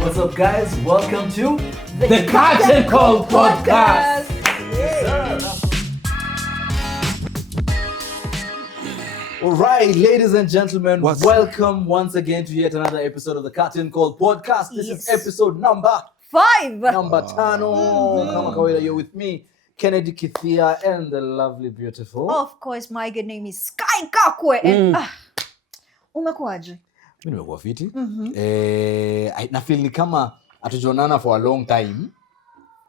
What's up, guys? Welcome to the Rekindled podcast. All right, ladies and gentlemen, welcome once again to yet another episode of the Rekindled podcast. This is episode number 5. Number 10. Kama kawaida, you're with me, Kennedy Kithia, and the lovely, beautiful. Of course, my good name is Sky Kakwe. And umekuaje? Mimi nimekuwa fiti. Na feel ni kama hatujaonana for a long time.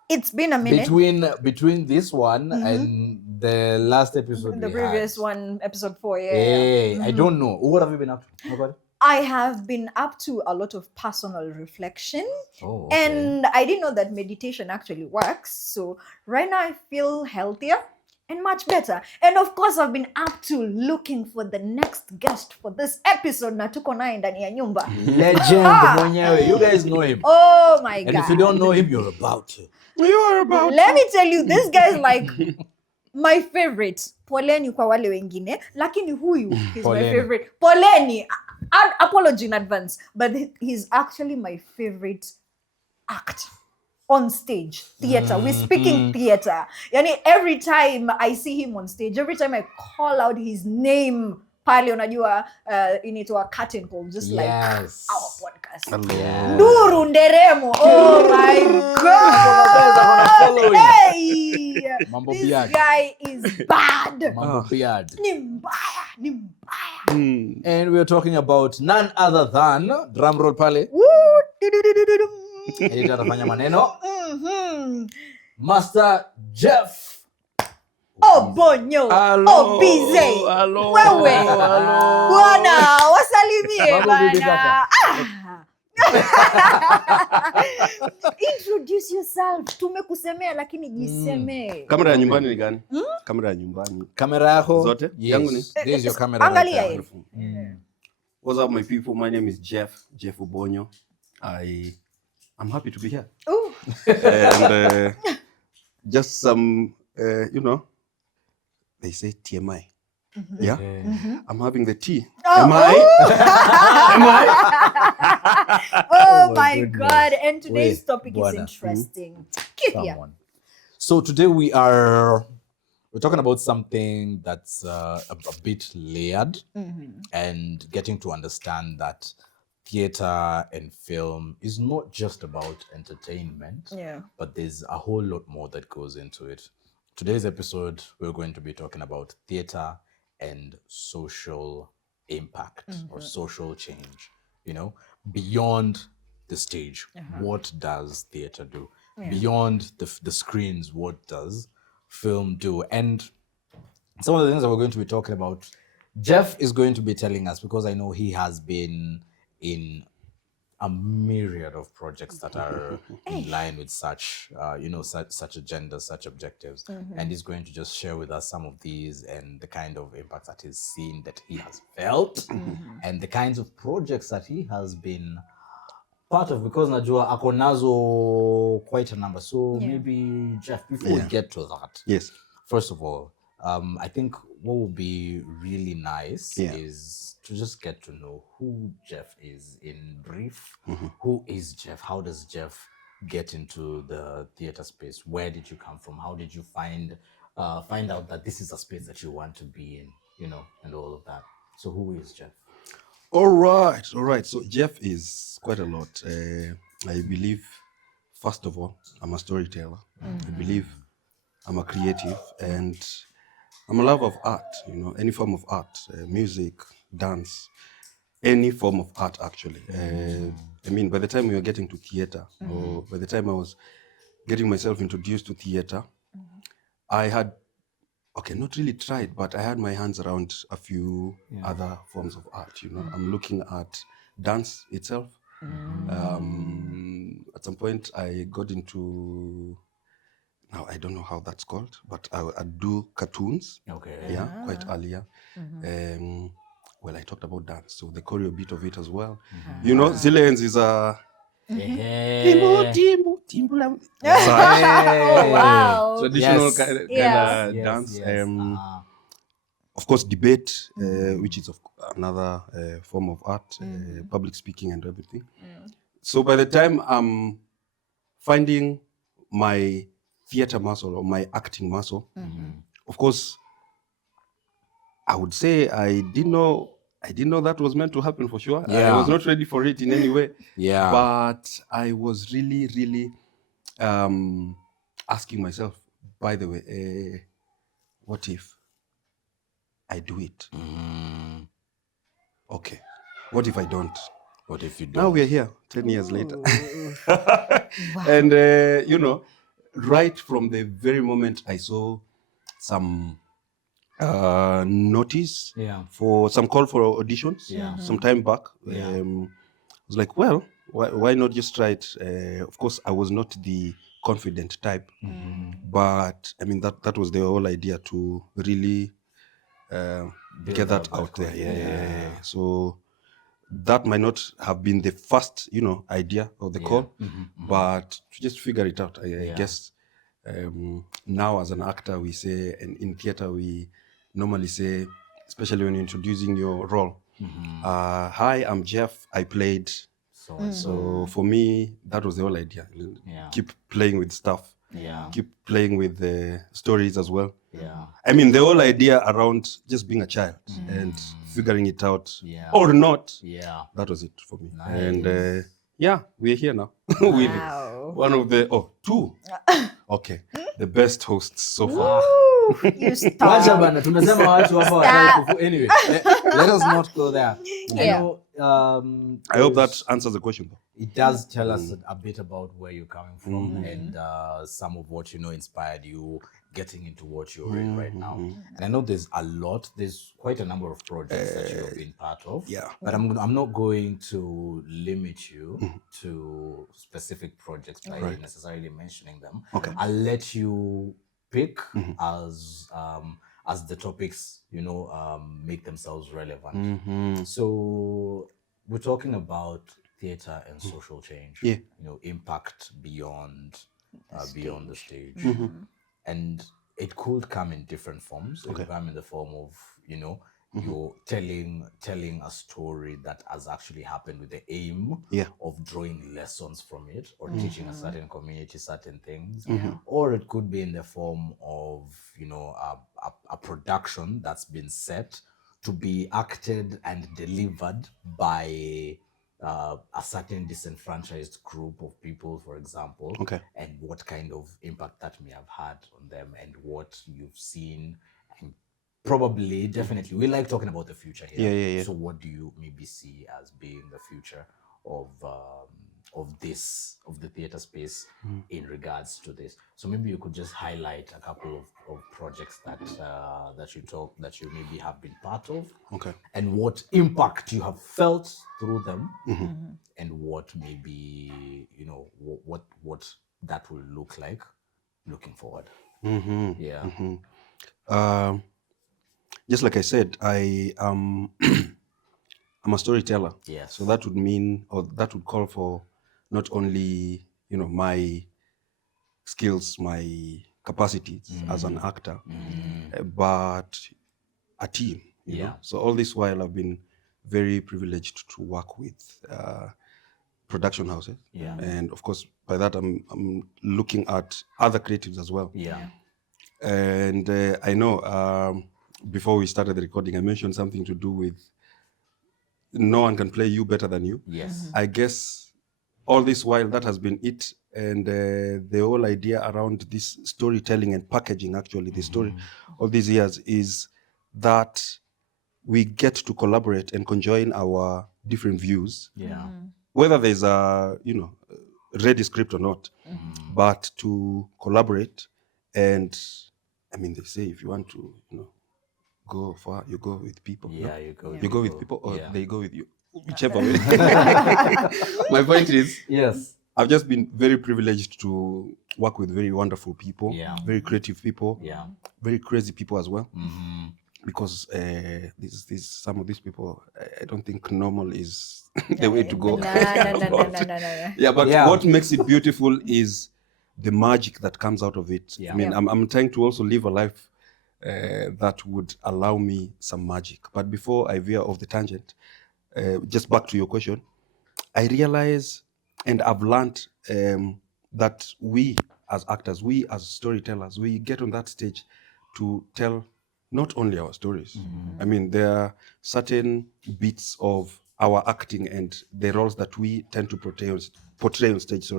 It's been a minute. Between this one and the last episode the previous one, episode 4. I don't know. What have you been up to? I have been up to a lot of personal reflection. Oh, okay. And I didn't know that meditation actually works. So right now I feel healthier and much better. And of course, I've been up to looking for the next guest for this episode. Na tuko naye ndani ya nyumba. Legend mwenyewe. You guys know him. Oh my God. And if you don't know him, you're about to. Let me tell you, this guy is like my favorite. Poleni kwa wale wengine. Lakini huyu is my favorite. Poleni. Apology in advance. But he's actually my favorite actor. On stage, theater. We're speaking theater. Yani every time I see him on stage, every time I call out his name, pale unajua inaitwa curtain call, just like our podcast. Nduru Nderemo. Oh my God. Hey! This guy is bad. Ni mbaya. And we're talking about none other than, drum roll pale. Atafanya maneno. Master Jeff Obonyo. Obize. Wewe. Bwana, wasalimie bana. Introduce yourself. Tumekusemea lakini jisemee. Kamera ya nyumbani ni gani? Kamera ya nyumbani. Kamera yako? Zote? Yes. Yangu ni? This is your camera. Angalia hivi. What's up my people? My name is Jeff Obonyo. I'm happy to be here. Ooh. And just some, they say TMI. Yeah? I'm having the tea. Oh. Am I? Oh my God. And today's topic is interesting. Keep here. So today we're talking about something that's a bit layered and getting to understand that theater and film is not just about entertainment, but there's a whole lot more that goes into it. Today's episode, we're going to be talking about theater and social impact or social change, beyond the stage. What does theater do? Beyond the screens, what does film do? And some of the things that we're going to be talking about, Jeff is going to be telling us, because I know he has been in a myriad of projects that are in line with such agendas, such objectives. And he's going to just share with us some of these and the kind of impact that he's seen, that he has felt, and the kinds of projects that he has been part of, because najua ako nazo quite a number. So maybe, Jeff, before we get to that, yes. First of all, I think what would be really nice is to just get to know who Jeff is in brief. Who is Jeff? How does Jeff get into the theater space? Where did you come from? How did you find out that this is a space that you want to be in, and all of that? So who is Jeff? All right. So Jeff is quite a lot. I believe, first of all, I'm a storyteller. I believe I'm a creative, and I'm a lover of art, any form of art, music, dance. any form of art, actually. I mean, by the time we were getting to theater, or by the time I was getting myself introduced to theater, I had, okay, not really tried, but I had my hands around a few other forms of art. I'm looking at dance itself. At some point, I got into, now I don't know how that's called, but I do cartoons. Okay. Yeah, quite earlier. Well, I talked about dance, so the choreo bit of it as well. Zillions is a Oh, wow. traditional Yes. kind Yeah. of dance. Yes. Of course, debate, which is another form of art, public speaking and everything. So by the time I'm finding my theater muscle or my acting muscle, of course, I would say I didn't know that was meant to happen for sure. I Yeah. was not ready for it in any way. Yeah. But I was really, really asking myself, by the way, what if I do it? Okay. What if I don't? What if you don't? Now we are here 10 years later. And, right from the very moment I saw some notice for some call for auditions some time back, I was like, well, why not just try it? Of course, I was not the confident type, but I mean, that was the whole idea, to really get that out there. Yeah. So that might not have been the first, idea of the call, but to just figure it out. I guess now as an actor, we say, and in theater, we normally say, especially when you're introducing your role, hi, I'm Jeff, I played. So for me, that was the whole idea. Keep playing with stuff. Keep playing with the stories as well. I mean, the whole idea around just being a child and figuring it out or not, that was it for me. Nice. And we're here now with one of the two the best hosts so far. You Wacha stop. bana, tunasema watu ambao wataki anyway, let us not go there. I know, I hope that answers the question though. it does tell us a bit about where you're coming from and some of what inspired you getting into what you're in right now. And I know there's quite a number of projects that you've been part of. But I'm not going to limit you to specific projects by necessarily mentioning them. I'll let you pick as the topics make themselves relevant. So we're talking about theater and social change, impact beyond the stage. And it could come in different forms. It could come in the form of you're telling a story that has actually happened with the aim of drawing lessons from it, or teaching a certain community certain things. Or it could be in the form of a production that's been set to be acted and delivered by a certain disenfranchised group of people, for example, and what kind of impact that may have had on them, and what you've seen. And probably, definitely, we like talking about the future here. Yeah. So what do you maybe see as being the future of the theater space in regards to this? So maybe you could just highlight a couple of projects that you maybe have been part of, and what impact you have felt through them, and what maybe what that will look like looking forward. Just like I said, I'm a storyteller. Yes. So that would mean, or that would call for not only, my skills, my capacities as an actor, but a team. You know? So all this while I've been very privileged to work with production houses. And of course, by that I'm looking at other creatives as well. And I know before we started the recording, I mentioned something to do with no one can play you better than you. I guess all this while that has been it. And the whole idea around this storytelling and packaging, actually, the story all these years, is that we get to collaborate and conjoin our different views. Yeah. Whether there's a, ready script or not, but to collaborate. And I mean, they say if you want to, go far, you go with people. Yeah, no? You go with people, or Yeah. they go with you, whichever way. My point is, Yes. I've just been very privileged to work with very wonderful people, very creative people, very crazy people as well. Because some of these people, I don't think normal is the way to go. No. Yeah, but what makes it beautiful is the magic that comes out of it. Yeah. I mean, I'm trying to also live a life that would allow me some magic. But before I veer off the tangent, just back to your question, I realize and I've learned that we as actors, we as storytellers, we get on that stage to tell not only our stories. I mean, there are certain bits of our acting and the roles that we tend to portray on stage,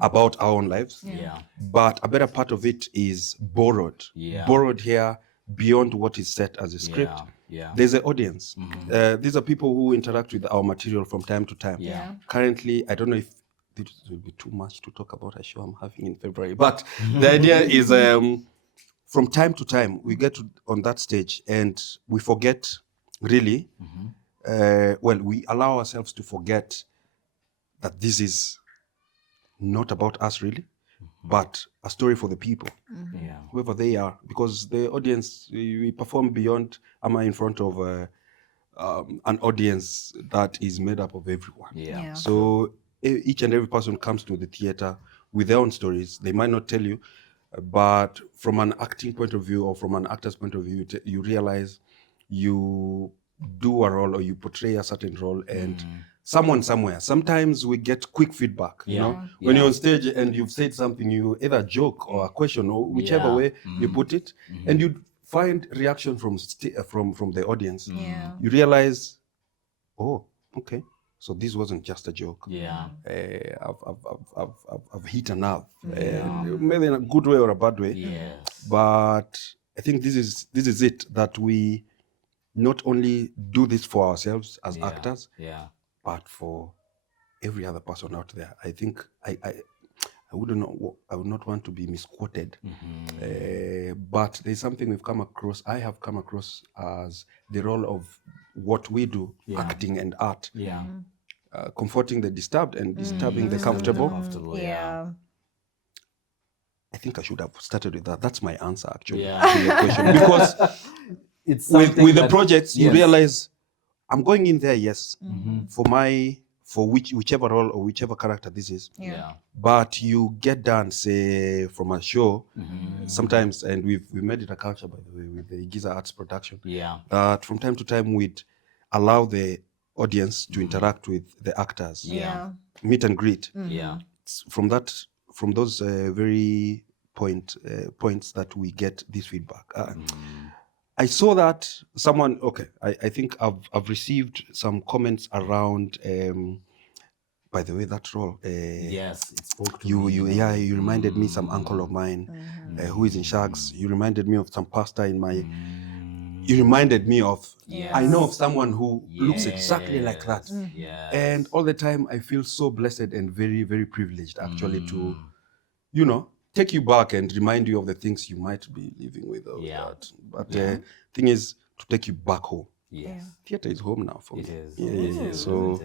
about our own lives. Yeah. But a better part of it is borrowed. Yeah. Borrowed here beyond what is set as a script. Yeah. There's an audience. These are people who interact with our material from time to time. Yeah. Currently, I don't know if this will be too much to talk about a show I'm having in February, but the idea is from time to time, we get on that stage and we forget, really, we allow ourselves to forget that this is not about us, really, but a story for the people, whoever they are, because the audience, we perform beyond, am I in front of an audience that is made up of everyone. Yeah. So each and every person comes to the theater with their own stories. They might not tell you, but from an acting point of view or from an actor's point of view, you realize you do a role or you portray a certain role and someone somewhere. Sometimes we get quick feedback, when you're on stage and you've said something, you either joke or a question or whichever way you put it, and you find reaction from the audience. You realize, oh, okay. So this wasn't just a joke. Yeah. I've hit a nerve, maybe in a good way or a bad way. Yes. But I think this is it, that we not only do this for ourselves as actors, but for every other person out there. I think I would not want to be misquoted, but there's something we've come across. I have come across as the role of what we do, acting and art. Yeah. Comforting the disturbed and disturbing the comfortable. Yeah. I think I should have started with that. That's my answer, actually, Yeah. to your question. Because It's with the projects, you realize I'm going in there, for whichever role or whichever character this is. Yeah. But you get done, say, from a show, sometimes, and we made it a culture, by the way, with the Igiza Arts production. Yeah. That from time to time we'd allow the audience to interact with the actors. Yeah. Meet and greet. Yeah. From those very points that we get this feedback. I saw that someone. Okay, I think I've received some comments around. By the way, that role. Yes, it spoke to You me. you reminded me some uncle of mine who is in Shags. You reminded me of some pastor in my. You reminded me of. Yes. I know of someone who looks exactly like that. Yes. And all the time, I feel so blessed and very, very privileged, actually, to, take you back and remind you of the things you might be living with. Or that. But the thing is, to take you back home. Yes. Theater is home now for me. It is. Yeah. So,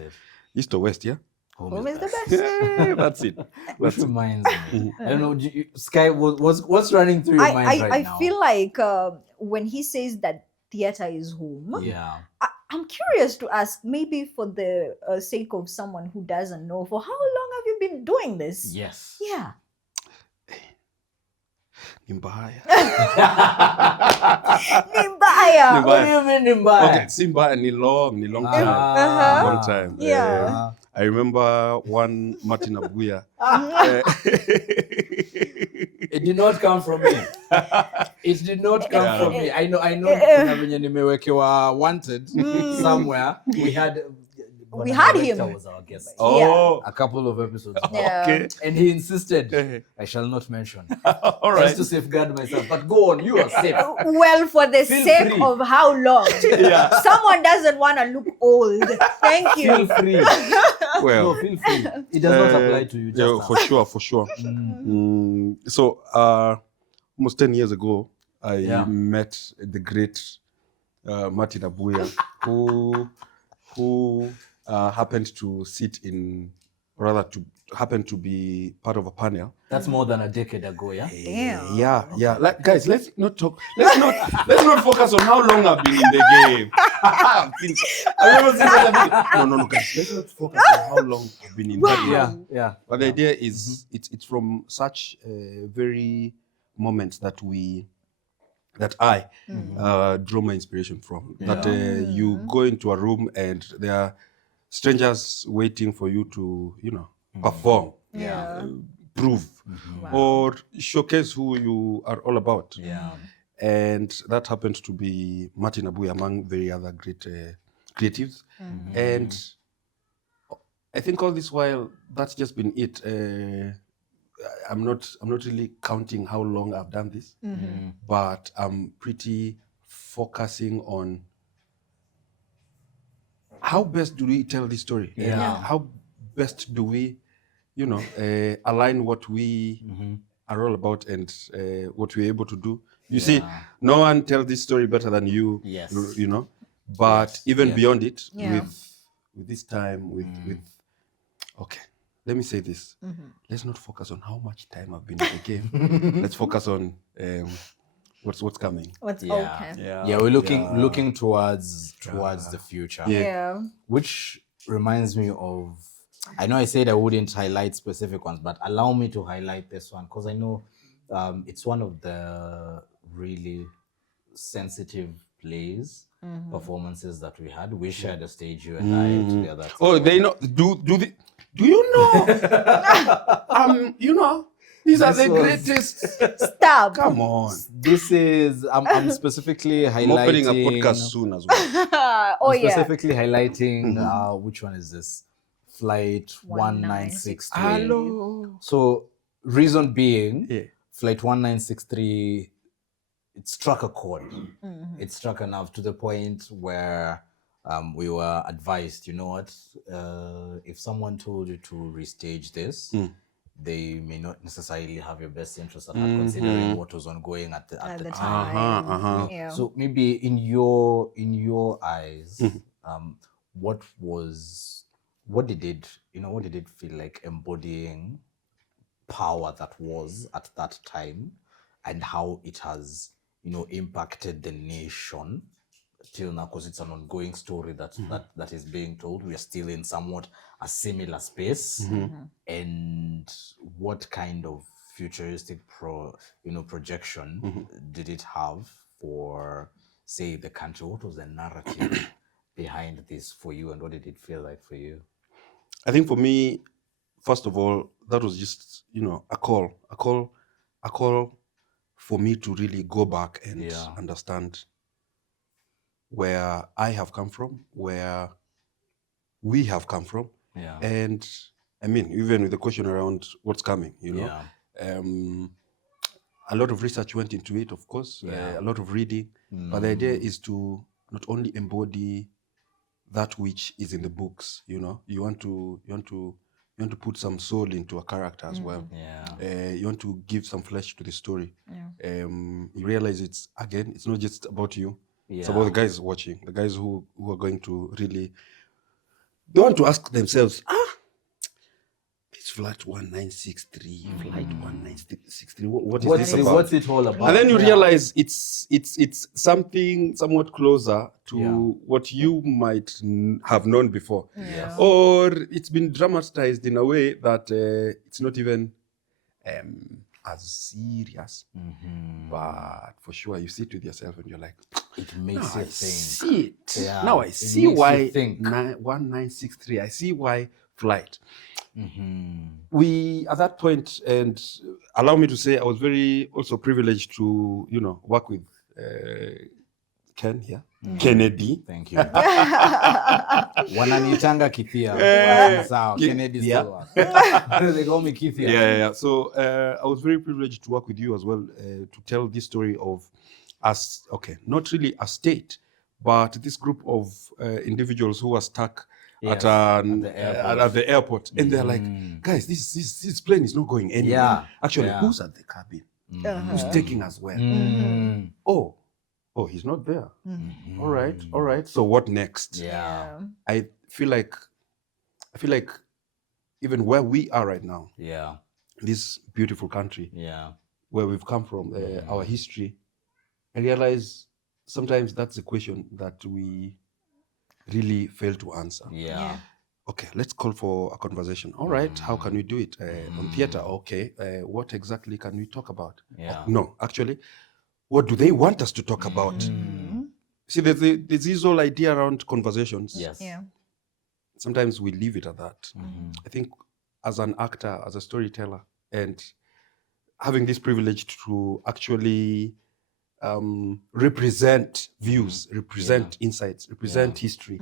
east or west, yeah? Home is the best. Yeah, that's it. Which reminds me. I don't know, Sky, what's running through your mind right now? I feel like when he says that theater is home, Yeah. I'm curious to ask, maybe for the sake of someone who doesn't know, for how long have you been doing this? Yes. Yeah. Nimbaya. Nimbaya. What do you mean, Nimbaya? Okay, Simba, ni long time. Long time. Yeah. I remember one Martin Abuya. It did not come from me. It did not come from me. I know kuna venye nimewekewa wanted somewhere. We had we had him. Was our guest. Oh, A couple of episodes ago. Yeah. okay. And he insisted I shall not mention. All right. Just to safeguard myself. But go on, you are safe. Well, for the Feel sake free. of how long? Yeah. Someone doesn't want to look old. Thank you. Feel free. Well, No, feel free. It does not apply to you. Just yeah, ask. for sure. So, almost 10 years ago, I met the great Martin Abuya, who happened to sit in, happened to be part of a panel. That's more than a decade ago, yeah? Damn. Yeah. Like, guys, let's not let's not focus on how long I've been in the game. No, guys, let's not focus on how long I've been in the game. Yeah. But the idea is it's from such very moments that I draw my inspiration from. That you go into a room and there are strangers waiting for you to, perform, prove, or showcase who you are all about. Yeah. And that happened to be Martin Abuya among very other great creatives. And I think all this while, that's just been it. I'm not really counting how long I've done this, but I'm pretty focusing on how best do we tell this story? Yeah. How best do we, align what we are all about and what we're able to do? You see, no one tells this story better than you. Yes. But even beyond it, Yeah. with this time, with okay. Let me say this. Let's not focus on how much time I've been in the game. Let's focus on what's coming. What's Yeah. okay? Yeah, we're looking towards the future. Yeah. Which reminds me of, I know I said I wouldn't highlight specific ones, but allow me to highlight this one because I know it's one of the really sensitive plays, performances that we had. We shared a stage, you and I together. Oh, they know. Do you know? These are the greatest. Stop. Come on. This is I'm specifically I'm opening a highlighting. podcast soon as well. Oh I'm yeah. specifically highlighting which one is this? Flight 1963. Hello. So reason being, Yeah. Flight 1963, it struck a chord. It struck a nerve to the point where we were advised, you know what, if someone told you to restage this, they may not necessarily have your best interest at heart, considering what was ongoing at the time. Yeah. So maybe in your eyes, what did it feel like embodying power that was at that time, and how it has impacted the nation till now, because it's an ongoing story that is being told. We are still in somewhat a similar space, and what kind of futuristic projection did it have for, say, the country? What was the narrative behind this for you, and what did it feel like for you? I think for me, first of all, that was just a call for me to really go back and understand where I have come from, where we have come from. Yeah. And I mean, even with the question around what's coming, a lot of research went into it, of course, a lot of reading. But the idea is to not only embody that which is in the books, you want to put some soul into a character as well. You want to give some flesh to the story. You realize it's not just about you. It's about the guys watching, the guys who are going to really, they want to ask themselves, it's Flight 1963, Flight 1963, what is this about? What's it all about? And then you realize it's something somewhat closer to what you might have known before. Or it's been dramatized in a way that it's not even as serious. But for sure, you sit with yourself and you're like, it makes you think. See it. Yeah. Now I It see makes why you think. 1963. I see why Flight. We, at that point, and allow me to say, I was very also privileged to, work with Ken, yeah. Kennedy. Thank you. Wananitanga Kithia. Sawa, Kennedy yeah. still one. They call me Kithia. Yeah. So I was very privileged to work with you as well to tell this story of us, not really a state, but this group of individuals who were stuck Yes, at the airport. And they're like, guys, this plane is not going anywhere. Yeah. Actually, who's at the cabin? Who's taking us where? Oh, he's not there. All right. So what next? Yeah. I feel like even where we are right now, this beautiful country, where we've come from, our history, I realize sometimes that's a question that we really fail to answer. Yeah. Okay, let's call for a conversation. All right, how can we do it? On theater, okay. What exactly can we talk about? Yeah. No, actually, what do they want us to talk about? See, there's this whole idea around conversations. Yes. Yeah. Sometimes we leave it at that. I think as an actor, as a storyteller, and having this privilege to actually represent views, represent insights, represent history,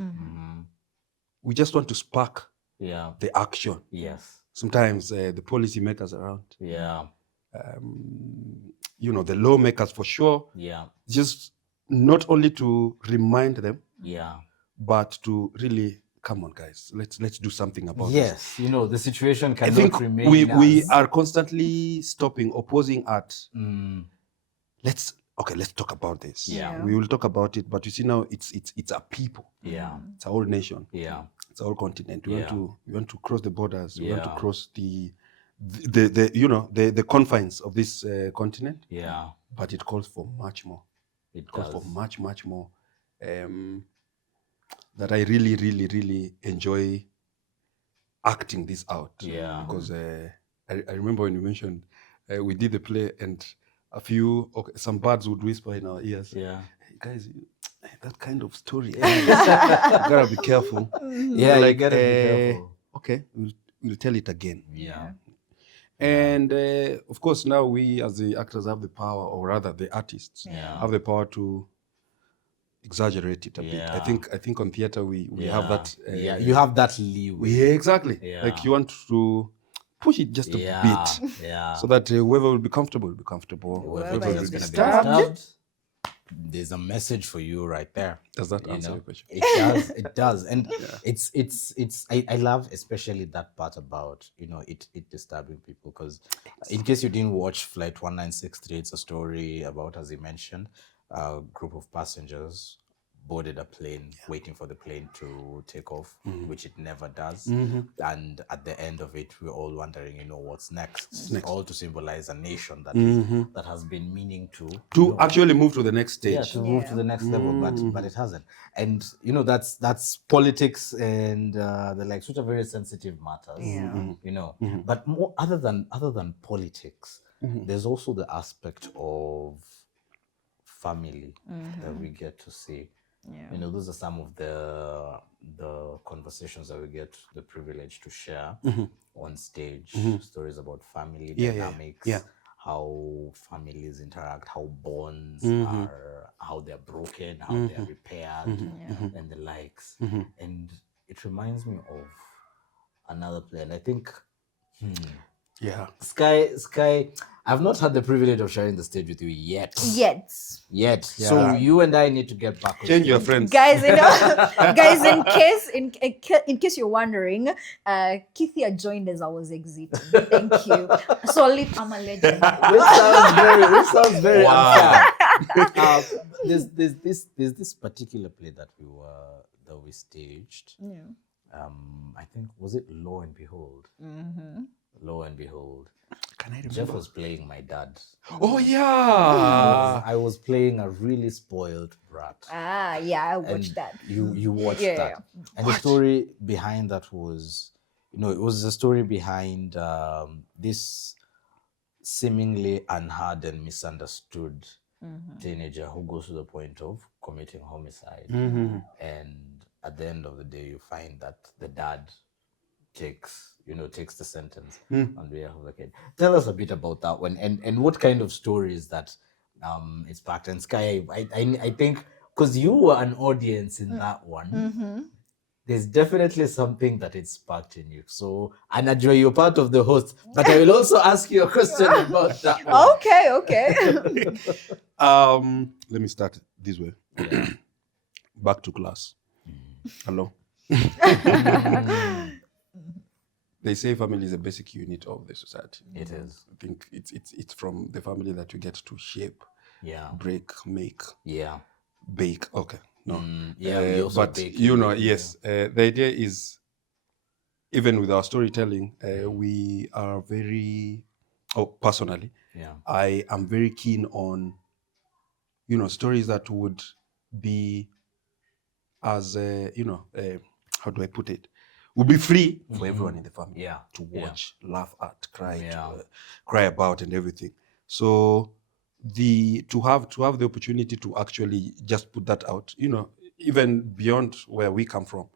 we just want to spark the action. Yes. Sometimes the policymakers around, Yeah. the lawmakers for sure, just not only to remind them, but to really, come on guys, let's do something about this. Yes, the situation cannot I think remain we as... are constantly opposing at let's talk about this. Yeah. We will talk about it, but you see now it's a people. Yeah. It's a whole nation. Yeah. It's a whole continent. We want to cross the borders. We want to Yeah. cross the confines of this continent. Yeah. But it calls for much more. It calls does. for much more. That I really, really, really enjoy acting this out. Yeah. Because I remember when you mentioned we did the play and some birds would whisper in our ears. Yeah. Hey, guys, that kind of story. You gotta be careful. Yeah, like, you gotta be careful. Okay, we'll tell it again. Yeah. And of course, now we as the actors have the power, or rather the artists have the power to exaggerate it a bit. I think on theater we have that. You have that leeway. Yeah, exactly. Yeah. Like you want to push it just a bit, so that whoever will be comfortable will be comfortable. Whoever Whoever is is gonna be disturbed. disturbed, there's a message for you right there. Does that You answer know? your question? It does. And it's I love especially that part about, it disturbing people, because in case you didn't watch Flight 1963, it's a story about, as he mentioned, a group of passengers boarded a plane waiting for the plane to take off, which it never does. And at the end of it, we're all wondering, what's next? All to symbolize a nation that has been meaning to actually move to the next stage. yeah, to move to the next level, but it hasn't. And that's politics and the which are very sensitive matters. Yeah. But more other than politics, there's also the aspect of family that we get to see. Yeah. Those are some of the conversations that we get the privilege to share on stage. Stories about family dynamics, how families interact, how bonds are, how they're broken, how they're repaired, and the likes. And it reminds me of another play, and I think Sky, I've not had the privilege of sharing the stage with you yet. So you and I need to get back on Change your stage. friends. Guys, in case you're wondering, Kithia joined as I was exiting. Thank you. Solid, I'm a legend. This sounds very unfair. There's this particular play that we staged. I think, was it Lo and Behold? Lo and Behold. Can I remember? Jeff was playing my dad. Oh yeah. I was playing a really spoiled brat. I watched that. You watched Yeah, that. And the story behind that was, it was a story behind this seemingly unheard and misunderstood teenager who goes to the point of committing homicide. And at the end of the day, you find that the dad takes the sentence on behalf of the kid. Tell us a bit about that one, and what kind of stories that it's packed. And Sky, I think because you were an audience in that one. There's definitely something that it sparked in you. So, Anadjo, you're part of the host, but I will also ask you a question about that one. Okay. Let me start this way. Back to class. Hello. They say family is a basic unit of the society. It is. I think it's from the family that you get to shape, break, make, bake. Okay, no. We also but bake, yes. The idea is, even with our storytelling, we are very. Personally, I am very keen on, stories that would be as how do I put it? Would be free for everyone in the family to watch, laugh at, cry, cry about, and everything. So to have the opportunity to actually just put that out, even beyond where we come from,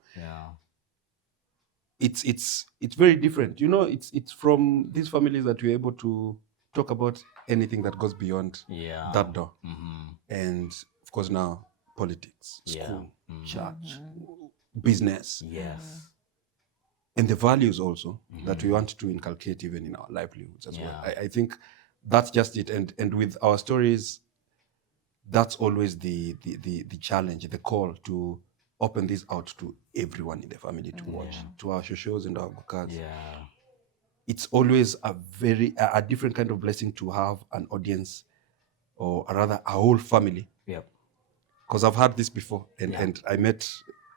it's very different. It's from these families that we're able to talk about anything that goes beyond that door. And of course now politics, school, church, business, and the values also that we want to inculcate even in our livelihoods as well. I think that's just it. And with our stories, that's always the challenge, the call to open this out to everyone in the family to watch, to our shows and our bukas. It's always a different kind of blessing to have an audience, or rather a whole family. Because I've had this before, and I met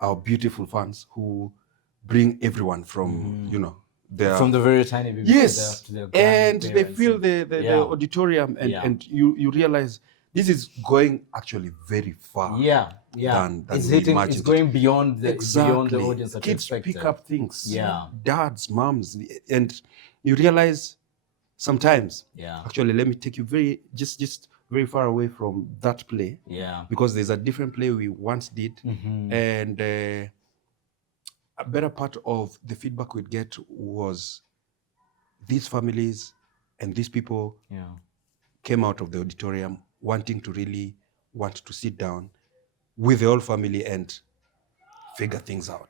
our beautiful fans who bring everyone from, from the very tiny baby to their and they fill the auditorium, and you realize this is going actually very far. Than it's we hitting. imagined. It's going beyond the Exactly. beyond the audience that Kids expected. pick up things. Dads, moms, and you realize sometimes. Actually, let me take you just very far away from that play. Because there's a different play we once did, and a better part of the feedback we'd get was these families and these people came out of the auditorium wanting to sit down with the whole family and figure things out.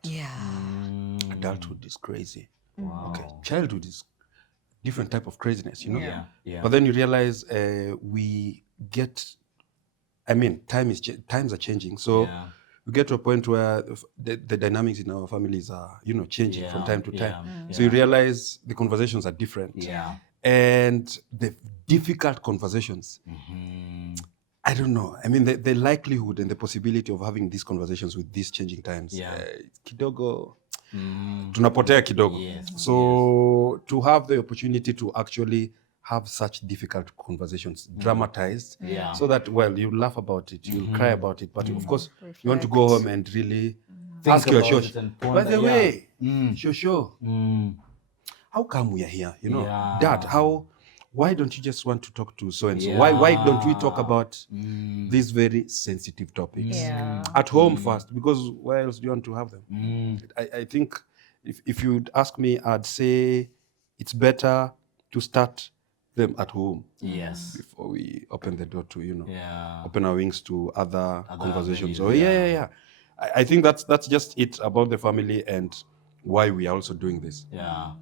Adulthood is crazy. Okay, childhood is different type of craziness, But then you realize times are changing, so we get to a point where the dynamics in our families are changing from time to time. So you realize the conversations are different, and the difficult conversations. I don't know. I mean, the likelihood and the possibility of having these conversations with these changing times, kidogo tunapotea kidogo. So to have the opportunity to actually have such difficult conversations dramatized, so that, well, you laugh about it, you'll cry about it, but of course you want to go home and really ask your shosh. By the way, shosho, how come we are here? Dad, why don't you just want to talk to so and so? Why don't we talk about these very sensitive topics at home first? Because where else do you want to have them? I think if you'd ask me, I'd say it's better to start them at home before we open the door to open our wings to other conversations. I think that's just it about the family and why we are also doing this.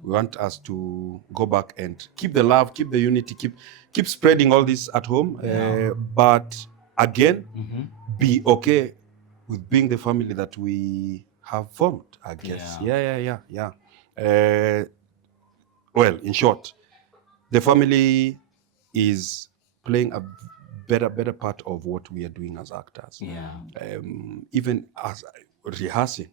We want us to go back and keep the love, keep the unity, keep spreading all this at home, but again be okay with being the family that we have formed, I guess. Well, in short, the family is playing a better part of what we are doing as actors. Even as rehearsing,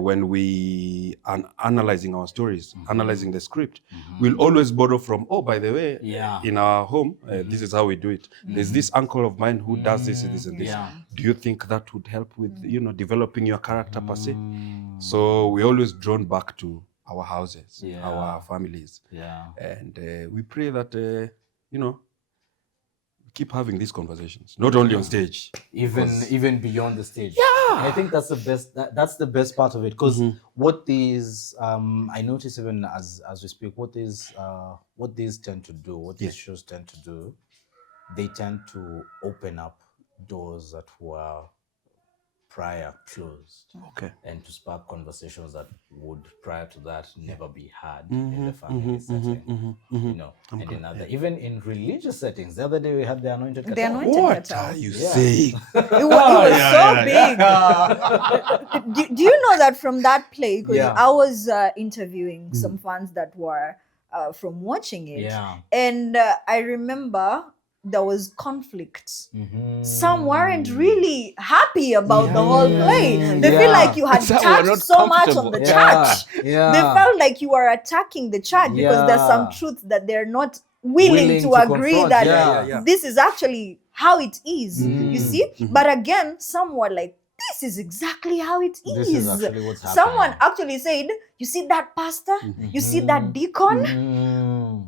when we are analyzing our stories, analyzing the script, we'll always borrow from, by the way, in our home, this is how we do it. There's this uncle of mine who does this and this and this. Do you think that would help with developing your character per se? So we're always drawn back to our houses, our families, and we pray that keep having these conversations, not only on stage, even beyond the stage. And I think that's the best. That's the best part of it, because what these I notice even as we speak, what these tend to do, what these shows tend to do, they tend to open up doors that were prior closed. Okay. And to spark conversations that would prior to that never be had in the family setting. You know, and in other, even in religious settings. The other day we had the anointed The cattle. anointed What cattle. are you saying? It was so big. Do you know that from that play? Because Yeah. I was interviewing some fans that were from watching it. Yeah. And I remember there was conflict. Some Mm. weren't really happy about the whole play. They feel like you had Some were touched not so much on the church. Yeah. They felt like you were attacking the church because there's some Yeah. truths that they're not willing to agree confront. that Yeah. this is actually how it is. You see? But again, some were like, this is exactly how it is. This is actually what's happening. Someone actually said, you see that pastor? You see that deacon?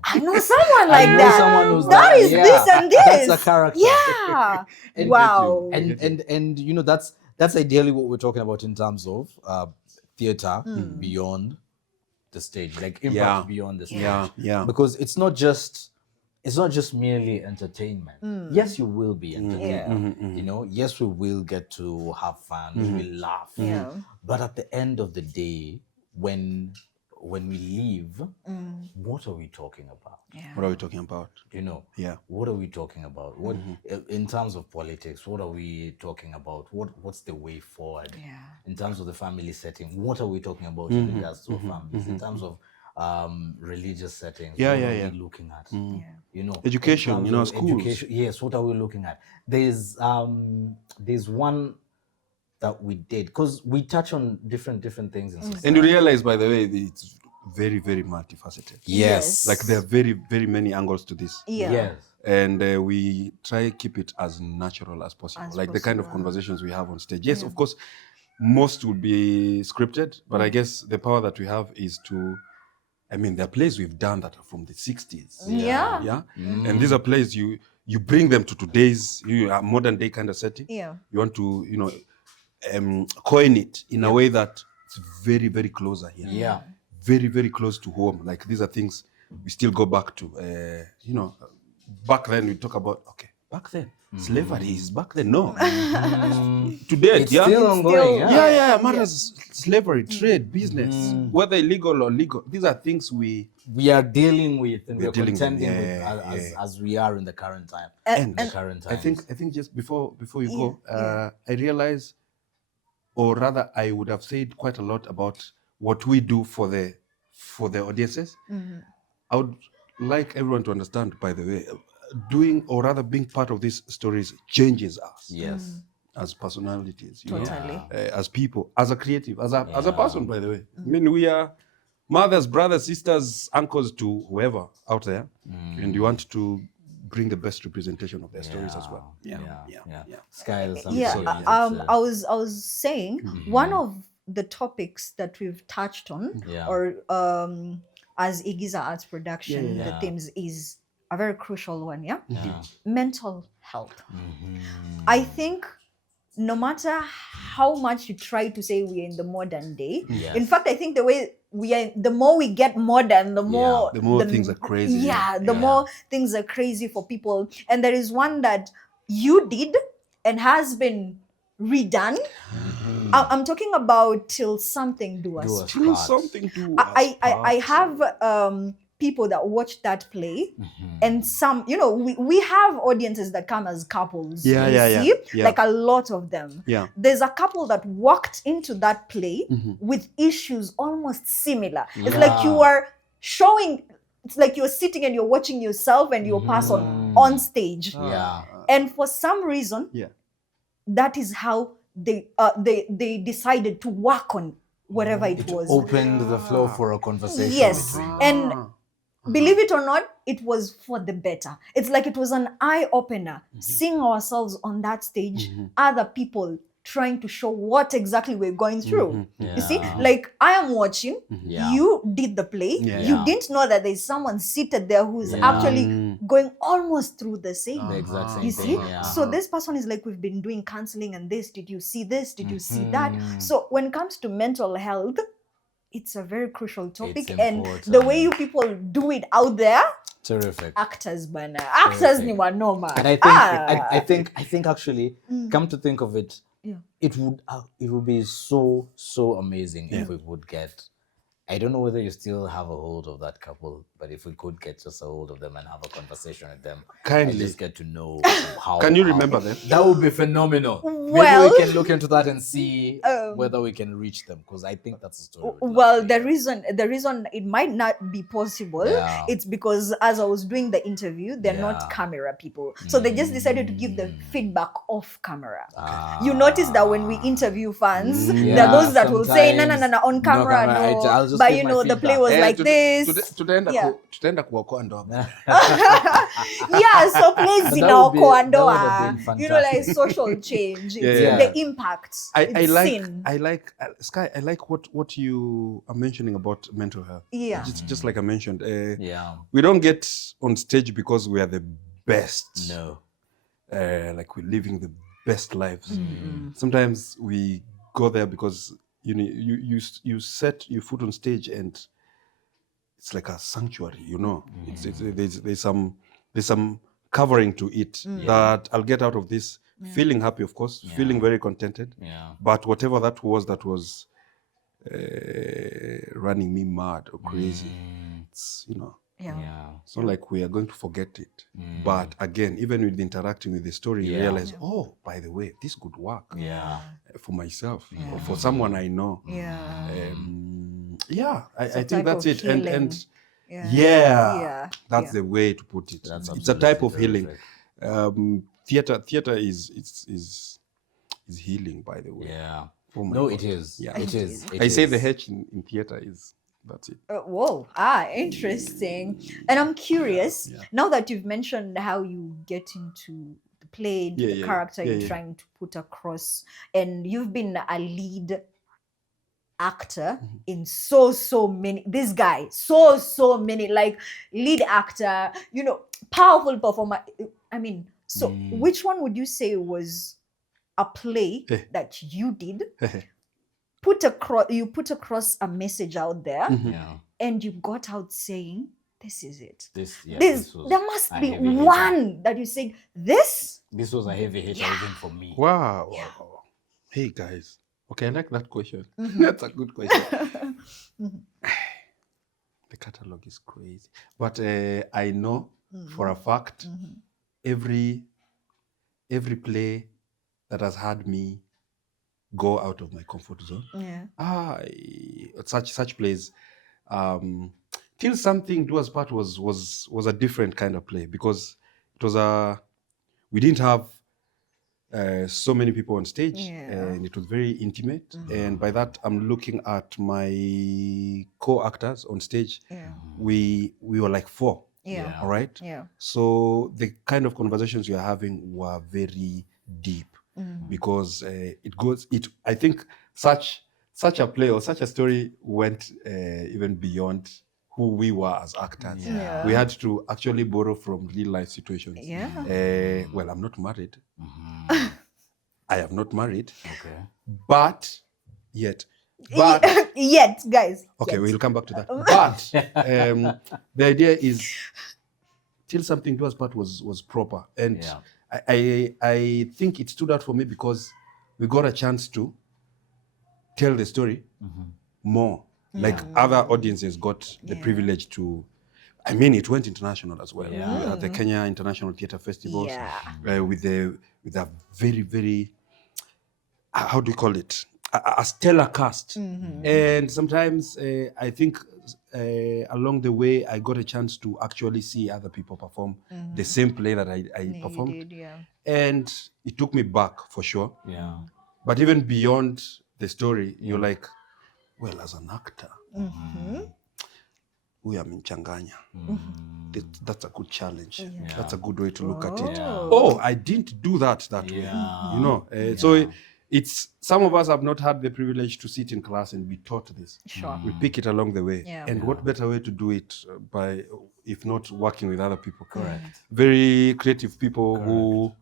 I know someone like I know that. someone who's That is yeah. this and this. That's a character. Yeah. And- Wow. And you know, that's ideally what we're talking about in terms of theater beyond the stage, like impact beyond the stage. Yeah. Because it's not just merely entertainment. Yes, you will be entertained. You know, yes, we will get to have fun, we will laugh. Yeah. But at the end of the day, when we leave, what are we talking about? What are we talking about? You know, Yeah. what are we talking about? What in terms of politics? What are we talking about? What's the way forward? Yeah. In terms of the family setting, what are we talking about in regards to families? In terms of religious settings, what are we looking at? You know, Education, in you know, terms of schools. education, yes, what are we looking at? There's one that we did, because we touch on different things in society. And you realize, by the way, it's very, very multifaceted. Yes. Like there are very, very many angles to this. Yeah. Yes. And we try keep it as natural as possible. Like the kind of conversations we have on stage. Yes, of course, most would be scripted, but I guess the power that we have is to, I mean, there are plays we've done that are from the 60s. Yeah. Yeah. And these are plays you bring them to today's modern day kind of setting. Yeah. You want to, you know, coin it in a way that it's very, very closer here. Yeah. Very, very close to home. Like these are things we still go back to. You know, back then we talk about, okay, back then slavery is back then. No. Today, It's still ongoing. yeah. Matters slavery, trade, business, whether illegal or legal. These are things we are dealing with, and we're dealing with, contending with as we are in the current time. and the current I times. think just before you go, I realize, or rather, I would have said quite a lot about what we do for the audiences. I would like everyone to understand, by the way, doing or rather being part of these stories changes us. Yes. As personalities, you Totally. know, as people, as a creative, as a person, by the way. I mean, we are mothers, brothers, sisters, uncles to whoever out there, and you want to bring the best representation of their stories as well. Yeah. Skiles. I was saying one of the topics that we've touched on, or as Igiza Arts production, the themes is a very crucial one. Mental health. I think no matter how much you try to say we are in the modern day, in fact, I think the way we are, the more we get modern, the more things are crazy. The more things are crazy for people. And there is one that you did and has been redone. I'm talking about Till Something Do Us. Till Something Do Us. I have people that watch that play, and some, you know, we have audiences that come as couples. See? Like a lot of them. There's a couple that walked into that play with issues almost similar. It's like you are showing, it's like you're sitting and you're watching yourself and your person on stage. And for some reason, that is how they decided to work on whatever it was. Opened the flow for a conversation. Yes. And believe it or not, it was for the better. It's like it was an eye-opener, seeing ourselves on that stage, other people trying to show what exactly we're going through. You see, like I am watching, you did the play, you didn't know that there's someone seated there who's actually going almost through the same. The exact same You see, thing, so this person is like, we've been doing counseling and this, did you see this? Did you see that? So when it comes to mental health, it's a very crucial topic, and the way you people do it out there, terrific. Actors, bana. Actors ni wanoma. And I think actually, come to think of it, it would be so amazing if we would get. I don't know whether you still have a hold of that couple, but if we could get just a hold of them and have a conversation with them, Kindly. and just get to know how. Can you remember them? That would be phenomenal. Well, maybe we can look into that and see whether we can reach them, because I think that's a story. Well, the reason it might not be possible, it's because as I was doing the interview, they're not camera people, so they just decided to give the feedback off camera. You notice that when we interview fans, there are those that will say no on camera, no. But the play was like this. Tutaenda kuokoa ndoa. So plays zinaokoa ndoa. Like social change. The impact. I like Sky. I like what you are mentioning about mental health. Just like I mentioned. We don't get on stage because we are the best. No. Like we're living the best lives. Sometimes we go there because you set your foot on stage and it's like a sanctuary, there's some covering to it that I'll get out of this, feeling happy, of course, feeling very contented, but whatever that was running me mad or crazy, it's it's not like we are going to forget it. But again, even with interacting with the story, you realize, oh, by the way, this could work for myself or for someone I know. I think that's it. And that's the way to put it. It's a type of healing. Theater is healing, by the way. It is. It is. I say the H in theater is. That's it. Whoa. Interesting. And I'm curious, now that you've mentioned how you get into the play, the character you're trying to put across, and you've been a lead actor in so many, this guy, so many, like lead actor, powerful performer. I mean, which one would you say was a play that you did? You put across a message out there, and you got out saying, "This is it." There must be one that you said, "This was a heavy hitter even for me." Wow. Hey guys, okay, I like that question. That's a good question. The catalog is crazy, but I know for a fact every play that has had me go out of my comfort zone. Such plays. Till Something Do Us Part was a different kind of play because it was we didn't have so many people on stage, and it was very intimate. And by that, I'm looking at my co-actors on stage. We were like 4. All right. So the kind of conversations we are having were very deep. Because I think such a play or such a story went even beyond who we were as actors. We had to actually borrow from real life situations. Well, I'm not married. I am not married. Okay. But yet, guys. Okay, we'll come back to that. But the idea is, Till Something Do Us Part was proper, and I think it stood out for me because we got a chance to tell the story more. Like other audiences got the privilege to. I mean, it went international as well. At the Kenya International Theatre Festivals, with a very, very, how do you call it? A stellar cast. And sometimes I think along the way, I got a chance to actually see other people perform the same play that I performed. And it took me back for sure. But even beyond the story, you're like, well, as an actor, we are mchanganya. That's a good challenge. That's a good way to look at it. Oh, I didn't do that way. So it's some of us have not had the privilege to sit in class and be taught this. We pick it along the way. And what better way to do it by, if not working with other people? Very creative people who,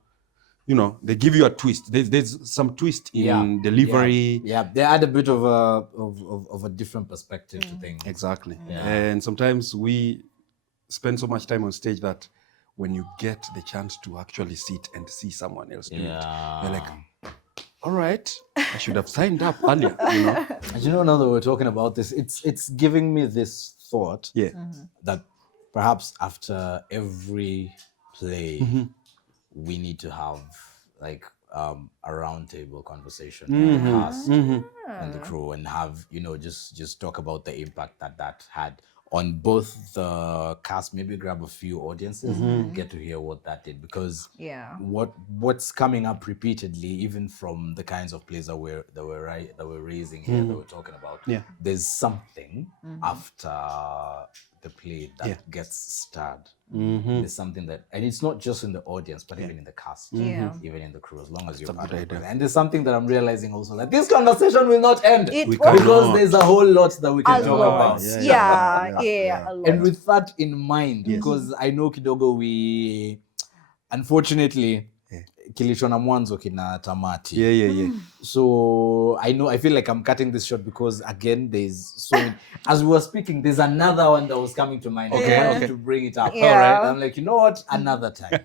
they give you a twist. There's some twist in delivery. They add a bit of a different perspective to things. Exactly. And sometimes we spend so much time on stage that when you get the chance to actually sit and see someone else do it, you're like, all right, I should have signed up earlier, you know. And now that we're talking about this, it's giving me this thought that perhaps after every play, we need to have like a roundtable conversation with the cast and the crew, and have just talk about the impact that had on both the cast. Maybe grab a few audiences, get to hear what that did, because what's coming up repeatedly, even from the kinds of plays that we're raising here, that we're talking about. There's something after the play that gets stirred. There's something that, and it's not just in the audience, but even in the cast, even in the crew, as long as you're part of it. And there's something that I'm realizing also, that this conversation will not end, because there's a whole lot that we can talk about. And with that in mind, because I know kidogo we, unfortunately, kilishona mwanzo kina tamati. So I feel like I'm cutting this short, because again, there's so many, as we were speaking, there's another one that was coming to mind. I wanted to bring it up. All right. I'm like, you know what? Another time.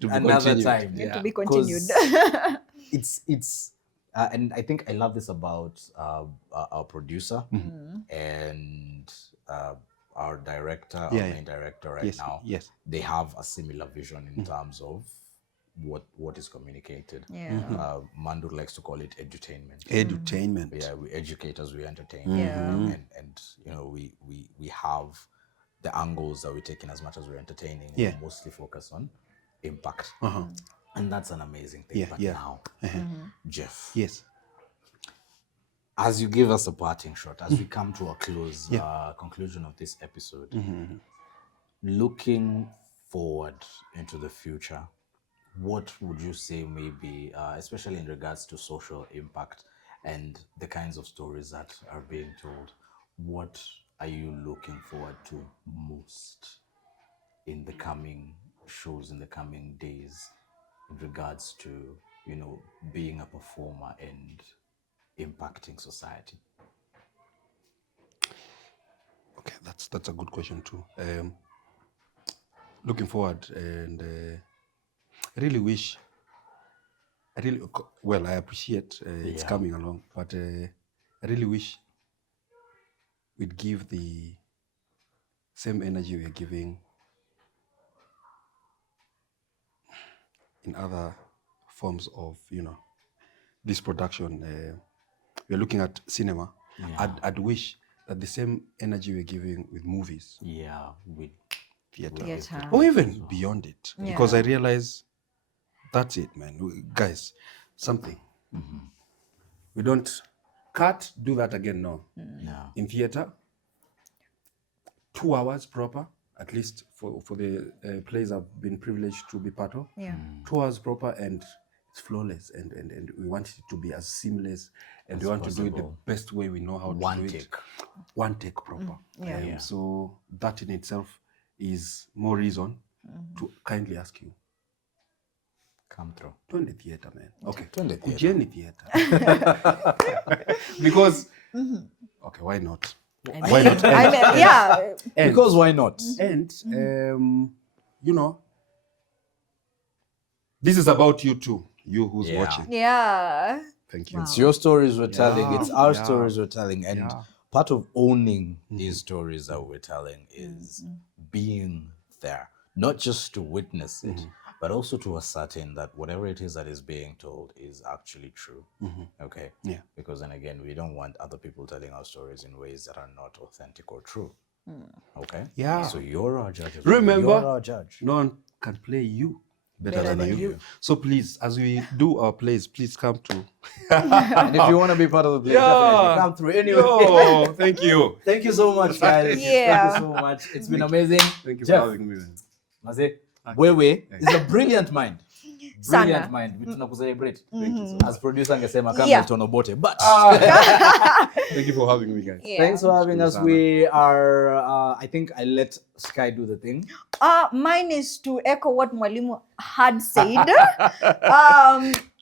To be continued. It's and I think I love this about our producer and our director, our main director right now. They have a similar vision in terms of what is communicated. Mandur likes to call it edutainment. Yeah, we educate as we entertain. And we have the angles that we take in as much as we're entertaining. We mostly focus on impact. And that's an amazing thing. But now, Jeff. Yes. As you give us a parting shot, as we come to a close conclusion of this episode, looking forward into the future, what would you say maybe, especially in regards to social impact and the kinds of stories that are being told, what are you looking forward to most in the coming shows, in the coming days, in regards to, being a performer and impacting society? Okay, that's a good question too. Looking forward, and I appreciate it's coming along, but I really wish we'd give the same energy we're giving in other forms of, this production. We're looking at cinema. I'd wish that the same energy we're giving with movies, with theater, or even beyond it, because I realize that's it, man. Guys, something. We can't do that again, no. In theater, 2 hours proper, at least for the plays I've been privileged to be part of. 2 hours proper, and it's flawless, and we want it to be as seamless, and we want to do it the best way we know how to do it. One take proper. So that in itself is more reason to kindly ask you, come through. Turn the theater, man. Okay. Turn the theater. Kujeni theater. Because, okay, why not? Why not? Because why not? And, this is about you too. You who's watching. Thank you. It's your stories we're telling. It's our stories we're telling. And part of owning these stories that we're telling is being there. Not just to witness it, but also to ascertain that whatever it is that is being told is actually true. Okay? Yeah. Because then again, we don't want other people telling our stories in ways that are not authentic or true. Okay? Yeah. So you're our judge. Remember, you're our judge. No one can play you better than you. So please, as we do our plays, please come to. And if you want to be part of the play, definitely come through anyway. Oh, thank you. Thank you so much, guys. Thank you so much. It's been amazing. Thank you Jeff, for having me. Maze, Wewe is a brilliant mind. Brilliant mind. Tunakucelebrate. Thank you so much. As producer angesema kama tonobote, but thank you for having me, guys. Thanks for having us. We are I think I let Sky do the thing. Mine is to echo what Mwalimu had said.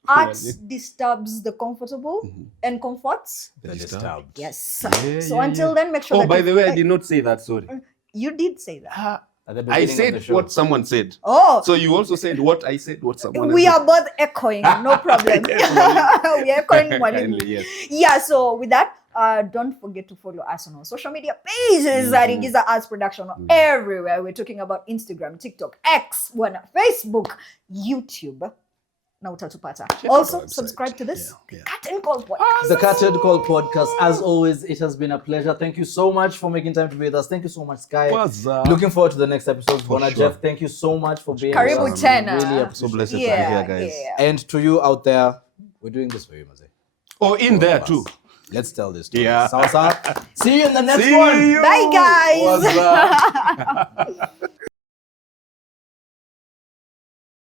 Art disturbs the comfortable and comforts the disturbed. Yes. So until then, make sure. Oh, by the way, I did not say that. Sorry. You did say that. At the I beginning of the said show. what someone said. Oh, So you also said what I said, what someone we else are both echoing, no problem. Yes, We are echoing said. Mwalimu. Kindly, yes. Yeah, so with that, don't forget to follow us on our social media pages at Igiza Arts Production everywhere. We're talking about Instagram, TikTok, X, Facebook, YouTube. Na utatupata. Also, website. subscribe to this Yeah. Curtain Call podcast. The Curtain Call podcast. As always, it has been a pleasure. Thank you so much for making time to be with us. Thank you so much, Sky. Looking forward to the next episode. Bona sure. Jeff, thank you so much for being Karibu with us. tena. Really So appreciate blessed it. to be here, guys. And to you out there, we're doing this for you, Maze. Oh, in there Us. too. Let's tell this story. Yeah. Sawa sawa. See you in the next See one. you. Bye, guys. What's up?